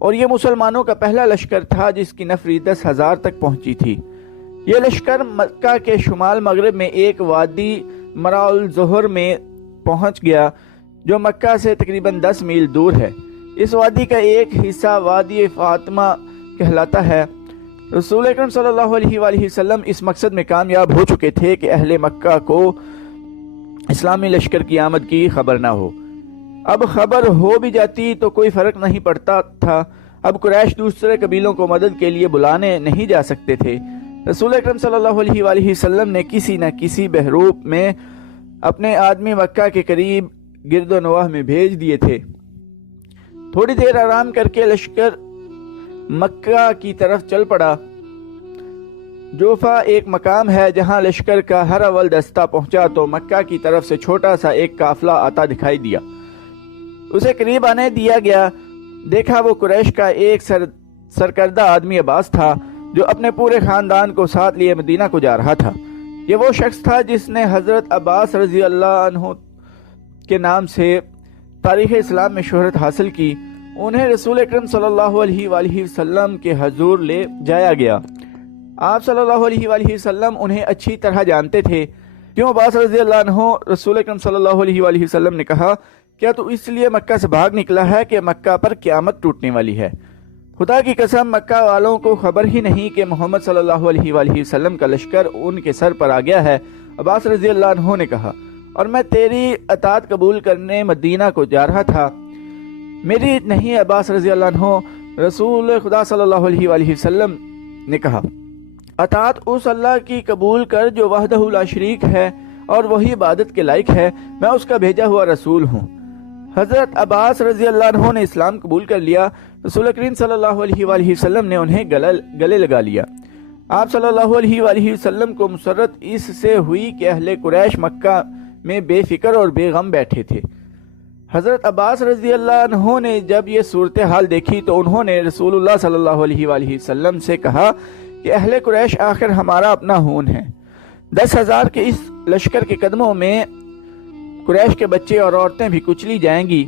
اور یہ مسلمانوں کا پہلا لشکر تھا جس کی نفری 10,000 تک پہنچی تھی۔ یہ لشکر مکہ کے شمال مغرب میں ایک وادی مراء الظہر میں پہنچ گیا جو مکہ سے تقریباً 10 میل دور ہے۔ اس وادی کا ایک حصہ وادی فاطمہ کہلاتا ہے۔ رسول اکرم صلی اللہ علیہ وآلہ وسلم اس مقصد میں کامیاب ہو چکے تھے کہ اہل مکہ کو اسلامی لشکر کی آمد کی خبر نہ ہو۔ اب خبر ہو بھی جاتی تو کوئی فرق نہیں پڑتا تھا۔ اب قریش دوسرے قبیلوں کو مدد کے لیے بلانے نہیں جا سکتے تھے۔ رسول اکرم صلی اللہ علیہ وآلہ وسلم نے کسی نہ کسی بحروب میں اپنے آدمی مکہ کے قریب گرد و نواح میں بھیج دیے تھے۔ تھوڑی دیر آرام کر کے لشکر مکہ کی طرف چل پڑا۔ جوفا ایک مقام ہے جہاں لشکر کا ہر اول دستہ پہنچا تو مکہ کی طرف سے چھوٹا سا ایک قافلہ آتا دکھائی دیا۔ اسے قریب آنے دیا گیا، دیکھا وہ قریش کا ایک سرکردہ آدمی عباس تھا جو اپنے پورے خاندان کو ساتھ لیے مدینہ کو جا رہا تھا۔ یہ وہ شخص تھا جس نے حضرت عباس رضی اللہ عنہ کے نام سے تاریخ اسلام میں شہرت حاصل کی۔ انہیں رسول اکرم صلی اللہ علیہ وآلہ وسلم کے حضور لے جایا گیا۔ آپ صلی اللہ علیہ وآلہ وسلم انہیں اچھی طرح جانتے تھے۔ کیوں عباس رضی اللہ عنہ رسول اکرم صلی اللہ علیہ وآلہ وسلم نے کہا، کیا تو اس لیے مکہ سے بھاگ نکلا ہے کہ مکہ پر قیامت ٹوٹنے والی ہے؟ خدا کی قسم مکہ والوں کو خبر ہی نہیں کہ محمد صلی اللہ علیہ وآلہ وسلم کا لشکر ان کے سر پر آ گیا ہے۔ عباس رضی اللہ عنہ نے کہا، اور میں تیری اطاعت قبول کرنے مدینہ کو جا رہا تھا۔ میری نہیں عباس رضی اللہ عنہ، رسول خدا صلی اللہ علیہ وآلہ وسلم نے کہا، اطاعت اس اللہ کی قبول کر جو وحدہ لا شریک ہے اور وہی عبادت کے لائق ہے، میں اس کا بھیجا ہوا رسول ہوں۔ حضرت عباس رضی اللہ عنہ نے اسلام قبول کر لیا۔ رسول کریم صلی اللہ علیہ وآلہ وسلم نے انہیں گلے لگا لیا۔ آپ صلی اللہ علیہ وآلہ وسلم کو مسرت اس سے ہوئی کہ اہل قریش مکہ میں بے فکر اور بے غم بیٹھے تھے۔ حضرت عباس رضی اللہ عنہ نے جب یہ صورتحال دیکھی تو انہوں نے رسول اللہ صلی اللہ علیہ وآلہ وسلم سے کہا کہ اہل قریش آخر ہمارا اپنا خون ہے۔ 10,000 کے اس لشکر کے قدموں میں قریش کے بچے اور عورتیں بھی کچلی جائیں گی۔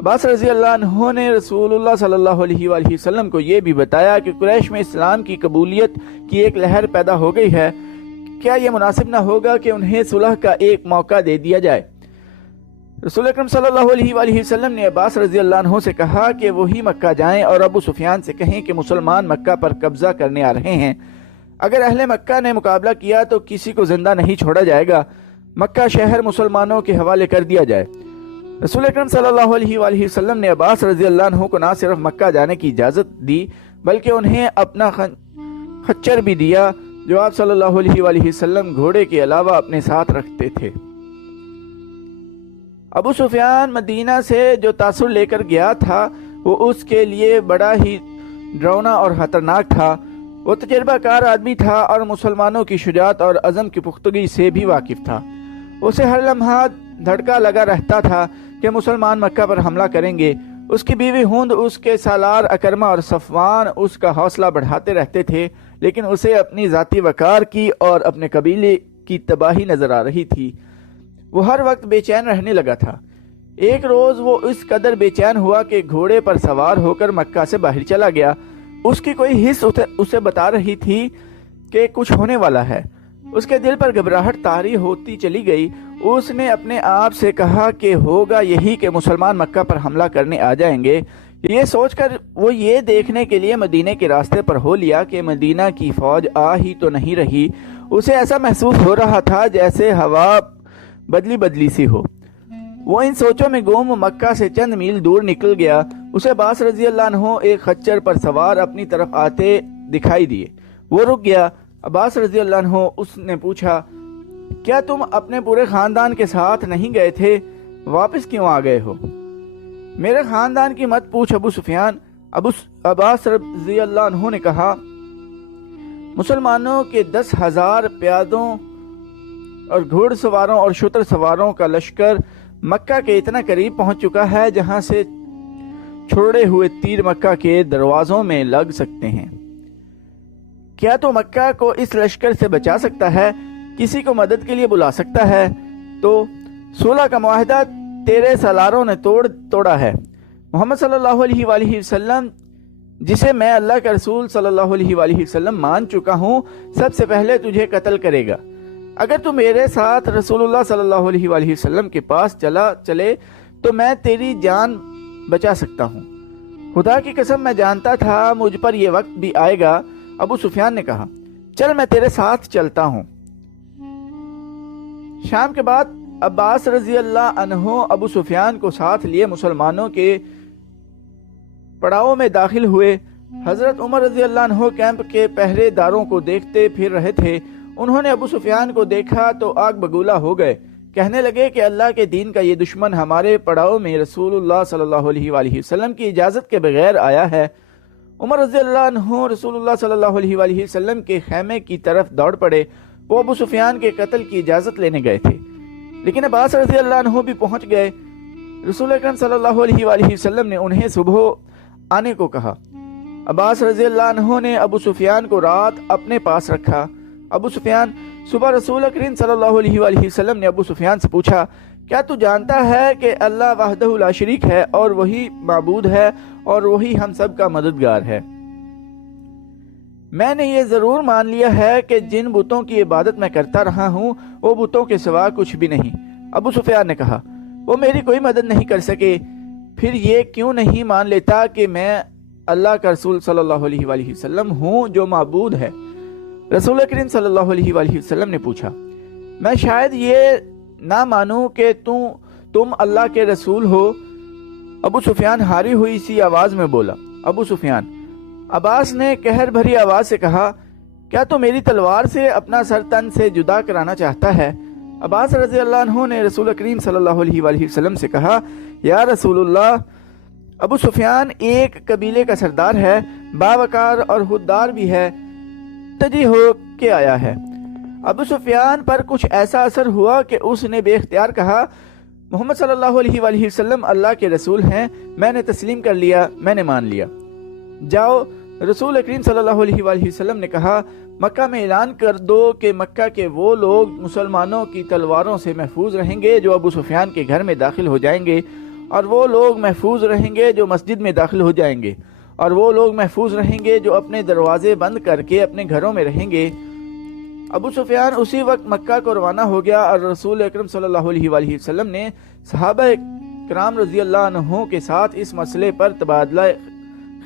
عباس رضی اللہ عنہ نے رسول اللہ صلی اللہ علیہ وآلہ وسلم کو یہ بھی بتایا کہ قریش میں اسلام کی قبولیت کی ایک لہر پیدا ہو گئی ہے، کیا یہ مناسب نہ ہوگا کہ انہیں صلح کا ایک موقع دے دیا جائے؟ رسول اکرم صلی اللہ علیہ وآلہ وسلم نے عباس رضی اللہ عنہ سے کہا کہ وہی مکہ جائیں اور ابو سفیان سے کہیں کہ مسلمان مکہ پر قبضہ کرنے آ رہے ہیں۔ اگر اہل مکہ نے مقابلہ کیا تو کسی کو زندہ نہیں چھوڑا جائے گا، مکہ شہر مسلمانوں کے حوالے کر دیا جائے۔ رسول اکرم صلی اللہ علیہ وآلہ وسلم نے عباس رضی اللہ عنہ کو نہ صرف مکہ جانے کی اجازت دی بلکہ انہیں اپنا خچر بھی دیا جو آپ صلی اللہ علیہ وآلہ وسلم گھوڑے کے علاوہ اپنے ساتھ رکھتے تھے۔ ابو سفیان مدینہ سے جو تاثر لے کر گیا تھا وہ اس کے لیے بڑا ہی ڈراؤنا اور خطرناک تھا۔ وہ تجربہ کار آدمی تھا اور مسلمانوں کی شجاعت اور عزم کی پختگی سے بھی واقف تھا۔ اسے ہر لمحہ دھڑکا لگا رہتا تھا کہ مسلمان مکہ پر حملہ کریں گے۔ اس کی بیوی ہند، اس کے سالار اکرمہ اور صفوان اس کا حوصلہ بڑھاتے رہتے تھے، لیکن اسے اپنی ذاتی وقار کی اور اپنے قبیلے کی تباہی نظر آ رہی تھی۔ وہ ہر وقت بے چین رہنے لگا تھا۔ ایک روز وہ اس قدر بے چین ہوا کہ گھوڑے پر سوار ہو کر مکہ سے باہر چلا گیا۔ اس کی کوئی حس اسے بتا رہی تھی کہ کچھ ہونے والا ہے۔ اس کے دل پر گھبراہٹ طاری ہوتی چلی گئی۔ اس نے اپنے آپ سے کہا کہ ہوگا یہی کہ مسلمان مکہ پر حملہ کرنے آ جائیں گے۔ یہ سوچ کر وہ یہ دیکھنے کے لیے مدینے کے راستے پر ہو لیا کہ مدینہ کی فوج آ ہی تو نہیں رہی۔ اسے ایسا محسوس ہو رہا تھا جیسے ہوا بدلی سی ہو۔ وہ ان سوچوں میں گم مکہ سے چند میل دور نکل گیا۔ اسے عباس رضی اللہ عنہ ایک خچر پر سوار اپنی طرف آتے دکھائی دیے۔ وہ رک گیا۔ عباس رضی اللہ عنہ اس نے پوچھا، کیا تم اپنے پورے خاندان کے ساتھ نہیں گئے تھے؟ واپس کیوں آ گئے ہو؟ میرے خاندان کی مت پوچھ ابو سفیان، عباس رضی اللہ عنہ نے کہا۔ مسلمانوں کے 10,000 پیادوں اور گھوڑ سواروں اور شتر سواروں کا لشکر مکہ کے اتنا قریب پہنچ چکا ہے جہاں سے چھوڑے ہوئے تیر مکہ کے دروازوں میں لگ سکتے ہیں۔ کیا تو مکہ کو اس لشکر سے بچا سکتا ہے؟ کسی کو مدد کے لیے بلا سکتا ہے؟ تو صلح کا معاہدہ تیرے سالاروں نے توڑا ہے۔ محمد صلی اللہ علیہ وآلہ وسلم جسے میں اللہ کے رسول صلی اللہ علیہ وآلہ وسلم مان چکا ہوں، سب سے پہلے تجھے قتل کرے گا۔ اگر تو میرے ساتھ رسول اللہ صلی اللہ علیہ وآلہ وسلم کے پاس چلے تو میں تیری جان بچا سکتا ہوں۔ خدا کی قسم میں جانتا تھا مجھ پر یہ وقت بھی آئے گا۔ ابو سفیان نے کہا، چل میں تیرے ساتھ چلتا ہوں۔ شام کے بعد عباس رضی اللہ عنہ ابو سفیان کو ساتھ لیے مسلمانوں کے پڑاؤ میں داخل ہوئے۔ حضرت عمر رضی اللہ عنہ کیمپ کے پہرے داروں کو دیکھتے پھر رہے تھے۔ انہوں نے ابو سفیان کو دیکھا تو آگ بگولا ہو گئے، کہنے لگے کہ اللہ کے دین کا یہ دشمن ہمارے پڑاؤ میں رسول اللہ صلی اللہ علیہ وآلہ وسلم کی اجازت کے بغیر آیا ہے۔ عمر رضی اللہ عنہ رسول اللہ صلی اللہ علیہ وآلہ وسلم کے خیمے کی طرف دوڑ پڑے۔ وہ ابو سفیان کے قتل کی اجازت لینے گئے تھے، لیکن عباس رضی اللہ عنہ بھی پہنچ گئے۔ رسول اکرم صلی اللہ علیہ وآلہ وسلم نے انہیں صبح آنے کو کہا۔ عباس رضی اللہ عنہ نے ابو سفیان کو رات اپنے پاس رکھا۔ ابو سفیان صبح رسول اکرم صلی اللہ علیہ وآلہ وسلم نے ابو سفیان سے پوچھا، کیا تو جانتا ہے کہ اللہ وحدہ لا شریک ہے اور وہی معبود ہے اور وہی ہم سب کا مددگار ہے؟ میں نے یہ ضرور مان لیا ہے کہ جن بتوں کی عبادت میں کرتا رہا ہوں وہ بتوں کے سوا کچھ بھی نہیں۔ ابو سفیان نے کہا، وہ میری کوئی مدد نہیں کر سکے، پھر یہ کیوں نہیں مان لیتا کہ میں اللہ کا رسول صلی اللہ علیہ وآلہ وسلم ہوں جو معبود ہے؟ رسول کریم صلی اللہ علیہ وآلہ وسلم نے پوچھا، میں شاید یہ نہ مانوں کہ تم اللہ کے رسول ہو؟ ابو سفیان ہاری ہوئی سی آواز میں بولا۔ ابو سفیان، عباس نے قہر بھری آواز سے کہا، کیا تو میری تلوار سے اپنا سر تن سے جدا کرانا چاہتا ہے؟ عباس رضی اللہ عنہ نے رسول کریم صلی اللہ علیہ وآلہ وسلم سے کہا، یا رسول اللہ، ابو سفیان ایک قبیلے کا سردار ہے، باوقار اور خوددار بھی ہے، تجی ہو کے آیا ہے۔ ابو سفیان پر کچھ ایسا اثر ہوا کہ اس نے بے اختیار کہا، محمد صلی اللہ علیہ وآلہ وسلم اللہ کے رسول ہیں، میں نے تسلیم کر لیا، میں نے مان لیا۔ جاؤ، رسول کریم صلی اللہ علیہ وآلہ وسلم نے کہا، مکہ میں اعلان کر دو کہ مکہ کے وہ لوگ مسلمانوں کی تلواروں سے محفوظ رہیں گے جو ابو سفیان کے گھر میں داخل ہو جائیں گے، اور وہ لوگ محفوظ رہیں گے جو مسجد میں داخل ہو جائیں گے، اور وہ لوگ محفوظ رہیں گے جو اپنے دروازے بند کر کے اپنے گھروں میں رہیں گے۔ ابو سفیان اسی وقت مکہ کو روانہ ہو گیا، اور رسول اکرم صلی اللہ علیہ وآلہ وسلم نے صحابہ کرام رضی اللہ عنہ کے ساتھ اس مسئلے پر تبادلہ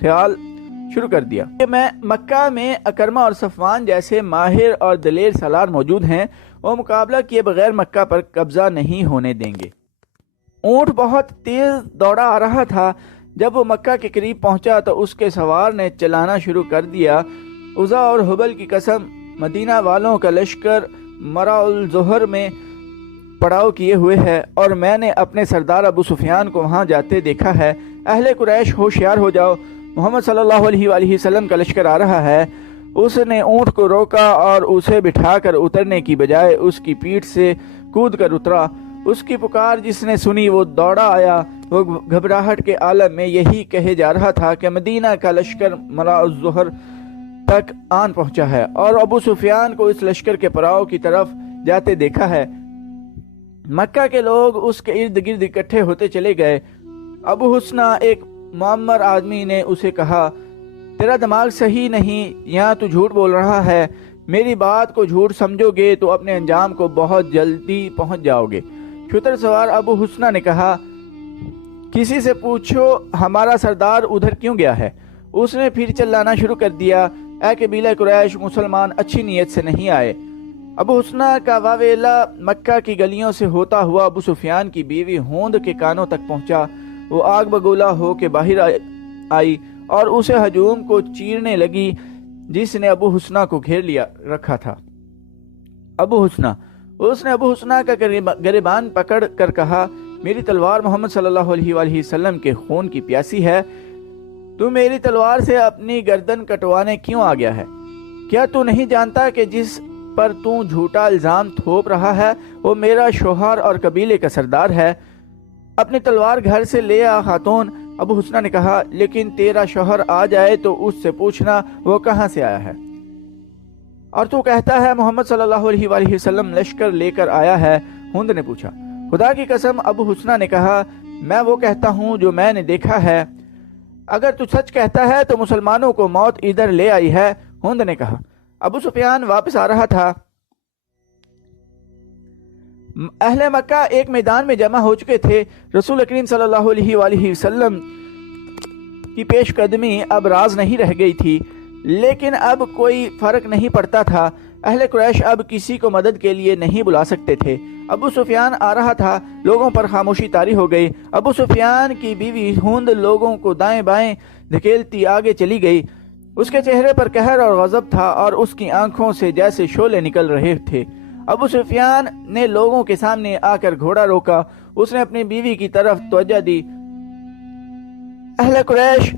خیال شروع کر دیا کہ میں مکہ میں اکرمہ اور صفوان جیسے ماہر اور دلیر سالار موجود ہیں، وہ مقابلہ کیے بغیر مکہ پر قبضہ نہیں ہونے دیں گے۔ اونٹ بہت تیز دوڑا آ رہا تھا۔ جب وہ مکہ کے قریب پہنچا تو اس کے سوار نے چلانا شروع کر دیا، عزا اور حبل کی قسم، مدینہ والوں کا لشکر مرا الظہر میں پڑاؤ کیے ہوئے ہے، اور میں نے اپنے سردار ابو سفیان کو وہاں جاتے دیکھا ہے۔ اہل قریش ہوشیار ہو جاؤ، محمد صلی اللہ علیہ وآلہ وسلم کا لشکر آ رہا ہے۔ اس نے اونٹ کو روکا اور اسے بٹھا کر اترنے کی بجائے اس کی پیٹھ سے کود کر اترا۔ اس کی پکار جس نے سنی وہ دوڑا آیا۔ وہ گھبراہٹ کے عالم میں یہی کہے جا رہا تھا کہ مدینہ کا لشکر مرا الظہر تک آن پہنچا ہے، اور ابو سفیان کو اس لشکر کے پڑاؤ کی طرف جاتے دیکھا ہے۔ مکہ کے لوگ اس کے ارد گرد اکٹھے ہوتے چلے گئے۔ ابو حسنہ، ایک معمر آدمی، نے اسے کہا، تیرا دماغ صحیح نہیں، یہاں تو جھوٹ بول رہا ہے، میری بات کو جھوٹ سمجھو گے تو اپنے انجام کو بہت جلدی پہنچ جاؤ گے۔ شتر سوار ابو حسنہ نے کہا، کسی سے پوچھو ہمارا سردار ادھر کیوں گیا ہے۔ اس نے پھر چلانا شروع کر دیا، اے قبیلہ قریش، مسلمان اچھی نیت سے نہیں آئے۔ ابو حسنہ کا واویلا مکہ کی گلیوں سے ہوتا ہوا ابو سفیان کی بیوی ہوند کے کانوں تک پہنچا۔ وہ آگ بگولا ہو کے باہر آئی اور اسے ہجوم کو چیرنے لگی جس نے ابو حسنہ کو گھیر لیا رکھا تھا۔ اس نے ابو حسنہ کا گریبان پکڑ کر کہا، میری تلوار محمد صلی اللہ علیہ وآلہ وسلم کے خون کی پیاسی ہے، تو میری تلوار سے اپنی گردن کٹوانے کیوں آ گیا ہے؟ کیا تو نہیں جانتا کہ جس پر تو جھوٹا الزام تھوپ رہا ہے وہ میرا شوہر اور قبیلے کا سردار ہے؟ اپنی تلوار گھر سے لے آ خاتون۔ ابو حسنہ نے کہا، لیکن تیرا شوہر آ جائے تو اس سے پوچھنا وہ کہاں سے آیا ہے، اور تو کہتا ہے محمد صلی اللہ علیہ وآلہ وسلم لشکر لے کر آیا ہے۔ ہند نے پوچھا، خدا کی قسم، ابو حسنہ نے کہا، میں وہ کہتا ہوں جو میں نے دیکھا ہے۔ اگر تو سچ کہتا ہے تو مسلمانوں کو موت ادھر لے آئی ہے، ہند نے کہا۔ ابو سفیان واپس آ رہا تھا۔ اہل مکہ ایک میدان میں جمع ہو چکے تھے۔ رسول کریم صلی اللہ علیہ وآلہ وسلم کی پیش قدمی اب راز نہیں رہ گئی تھی، لیکن اب کوئی فرق نہیں پڑتا تھا۔ اہل قریش اب کسی کو مدد کے لیے نہیں بلا سکتے تھے۔ ابو سفیان آ رہا تھا، لوگوں پر خاموشی طاری ہو گئی۔ ابو سفیان کی بیوی ہند لوگوں کو دائیں بائیں دھکیلتی آگے چلی گئی۔ اس کے چہرے پر قہر اور غضب تھا اور اس کی آنکھوں سے جیسے شعلے نکل رہے تھے۔ ابو سفیان نے لوگوں کے سامنے آ کر گھوڑا روکا۔ اس نے اپنی بیوی کی طرف توجہ دی۔ اہل قریش،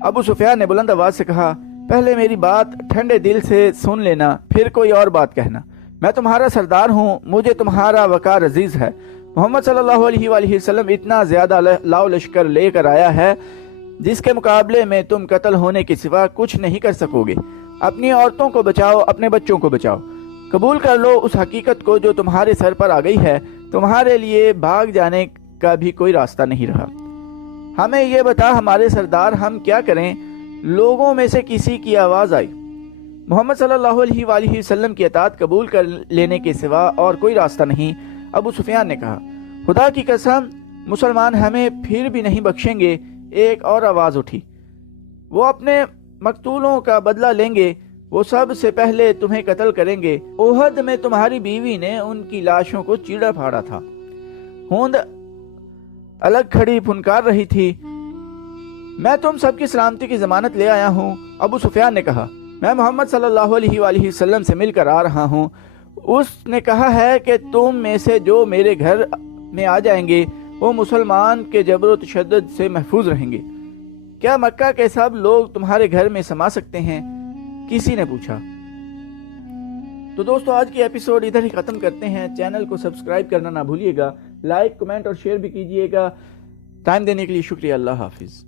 ابو سفیان نے بلند آواز سے کہا، پہلے میری بات ٹھنڈے دل سے سن لینا، پھر کوئی اور بات کہنا۔ میں تمہارا سردار ہوں، مجھے تمہارا وقار عزیز ہے۔ محمد صلی اللہ علیہ وآلہ وسلم اتنا زیادہ لاؤ لشکر لے کر آیا ہے جس کے مقابلے میں تم قتل ہونے کے سوا کچھ نہیں کر سکو گے۔ اپنی عورتوں کو بچاؤ، اپنے بچوں کو بچاؤ۔ قبول کر لو اس حقیقت کو جو تمہارے سر پر آ گئی ہے، تمہارے لیے بھاگ جانے کا بھی کوئی راستہ نہیں رہا۔ ہمیں یہ بتا ہمارے سردار، ہم کیا کریں؟ لوگوں میں سے کسی کی آواز آئی۔ محمد صلی اللہ علیہ وآلہ وسلم کی اطاعت قبول کر لینے کے سوا اور کوئی راستہ نہیں۔ ابو سفیان نے کہا، خدا کی قسم، مسلمان ہمیں پھر بھی نہیں بخشیں گے۔ ایک اور آواز اٹھی، وہ اپنے مقتولوں کا بدلہ لیں گے، وہ سب سے پہلے تمہیں قتل کریں گے۔ احد میں تمہاری بیوی نے ان کی لاشوں کو چیرا پھاڑا تھا۔ ہند الگ کھڑی پھنکار رہی تھی۔ میں تم سب کی سلامتی کی ضمانت لے آیا ہوں۔ ابو سفیان نے کہا، میں محمد صلی اللہ علیہ وآلہ وسلم سے مل کر آ رہا ہوں۔ اس نے کہا ہے کہ تم میں سے جو میرے گھر میں آ جائیں گے وہ مسلمان کے جبر و تشدد سے محفوظ رہیں گے۔ کیا مکہ کے سب لوگ تمہارے گھر میں سما سکتے ہیں؟ کسی نے پوچھا۔ تو دوستو، آج کی ایپیسوڈ ادھر ہی ختم کرتے ہیں۔ چینل کو سبسکرائب کرنا نہ بھولیے گا، لائک، کمنٹ اور شیئر بھی کیجیے گا۔ ٹائم دینے کے لیے شکریہ۔ اللہ حافظ۔